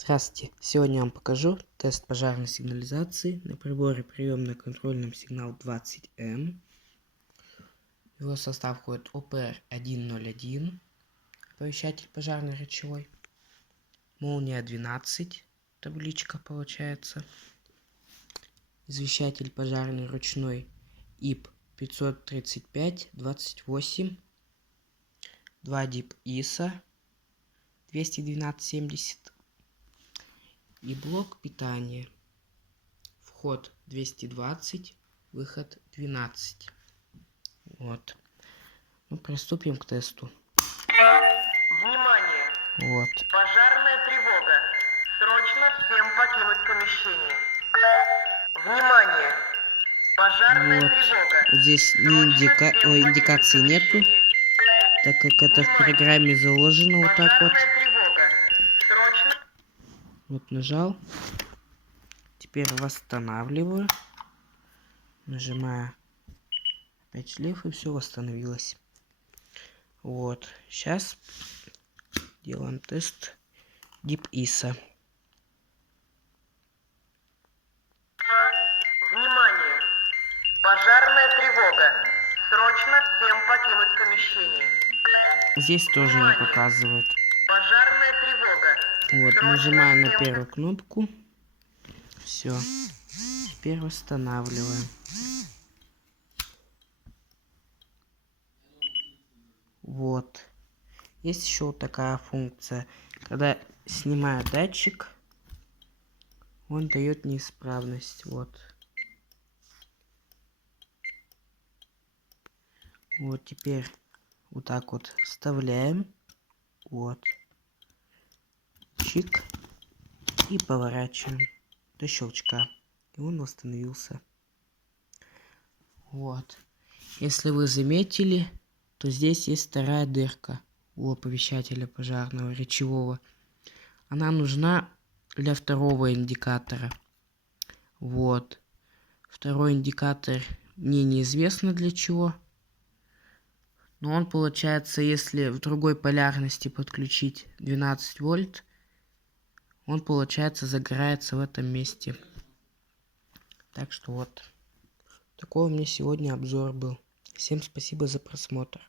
Здравствуйте! Сегодня я вам покажу тест пожарной сигнализации на приборе приемно-контрольном сигнал 20М. Его состав входит ОПР-101, оповещатель пожарный речевой, молния 12, табличка получается, извещатель пожарный ручной ИП 535-28, 2 дип ИСа 212-70 и блок питания. Вход 220, выход 12. Вот. Ну, приступим к тесту. Внимание! Вот. Пожарная тревога. Срочно всем покинуть помещение. Внимание! Пожарная Вот. тревога. Вот здесь индикации нету, так как это в программе заложено вот так вот. Тревога. Срочно. Вот нажал. Теперь восстанавливаю. Нажимаю опять шлейф, и все восстановилось. Вот. Сейчас делаем тест дип ИСа. Внимание! Пожарная тревога. Срочно всем покинуть помещение. Здесь тоже не показывает. Пожарная тревога. Вот, Срочно нажимаю на всем... первую кнопку. Все. Теперь восстанавливаем. Вот. Есть еще вот такая функция. Когда снимаю датчик, он дает неисправность. Вот. Вот теперь вот так вот вставляем. Вот. Чик. И поворачиваем до щелчка. И он восстановился. Вот. Если вы заметили, то здесь есть вторая дырка у оповещателя пожарного речевого. Она нужна для второго индикатора. Вот. Второй индикатор мне неизвестно для чего. Но он получается, если в другой полярности подключить 12 вольт, он получается загорается в этом месте. Так что вот. Такой у меня сегодня обзор был. Всем спасибо за просмотр.